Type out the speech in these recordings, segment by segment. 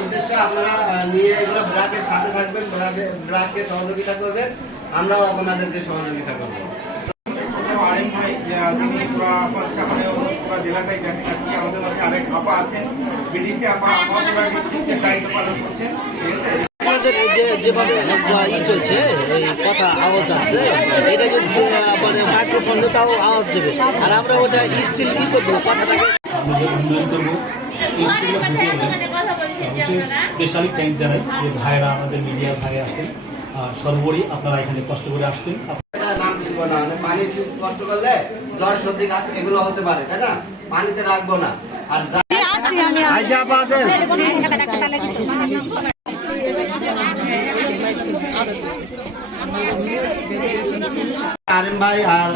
উদ্দেশ্য আপনারা নিয়ে এগুলো ব্রাকের সাথে থাকবেন, ব্রাককে সহযোগিতা করবেন, আমরাও আপনাদেরকে সহযোগিতা করবো। আরেক ভাই যিনি পুরা জেলাটাই দেখেন আর কি, আমাদের মাঝে আরেক আপা আছেন, বিডিসি আপা, আমার ডিস্ট্রিক্টের দায়িত্ব পালন করছেন, ঠিক আছে। যেভাবে চলছে এই কথা আওয়াজ আসছে, এটা কিন্তু মানে মাইক্রোফোনে তাও আওয়াজ দেবে, আর আমরা ওটা স্টিল কি করবো কথাটাকে উন্নয়ন করবো। স্পেশালি থ্যাংক জানাই যে ভাইরা আমাদের মিডিয়া ভাই আছেন, আর সর্বোপরি আপনারা এখানে কষ্ট করে আসছেন। পানি কষ্ট করলে জ্বর সর্দি কাশ এগুলো হতে পারে, তাই না? পানিতে রাখবো না। আর আয়শা আপা আছেন, আরেম ভাই আর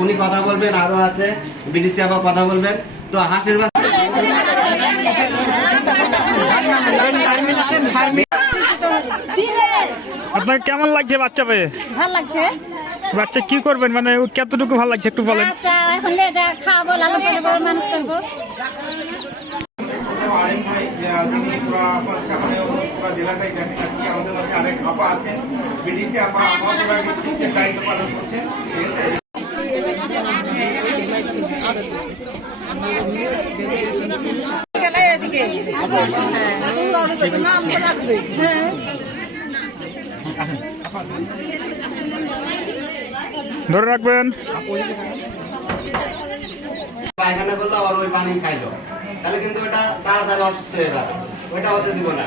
উনি কথা বলবেন, আরো আছে বিডিসি আপা কথা বলবেন। তো হাসির আপনার কেমন লাগছে বাচ্চা পেয়ে? ভালো লাগছে। বাচ্চা কি করবেন, মানে কতটুকু ভালো লাগছে একটু বলেন। এখন খাওয়াবো, লালন করবো, মানুষ করবো। আরেক ভাই যিনি পুরা জেলাটাই দেখেন আর কি, আমাদের মাঝে আরেক আপা আছেন, বিডিসি আপা, আমার ডিস্ট্রিক্টের দায়িত্ব পালন করছেন, ঠিক আছে। ধরে রাখবেন। পায়খানা করলো আবার ওই পানি খাইলো, তাহলে কিন্তু ওটা তাড়াতাড়ি অসুস্থ হয়ে যাবে, ওইটা হতে দিব না।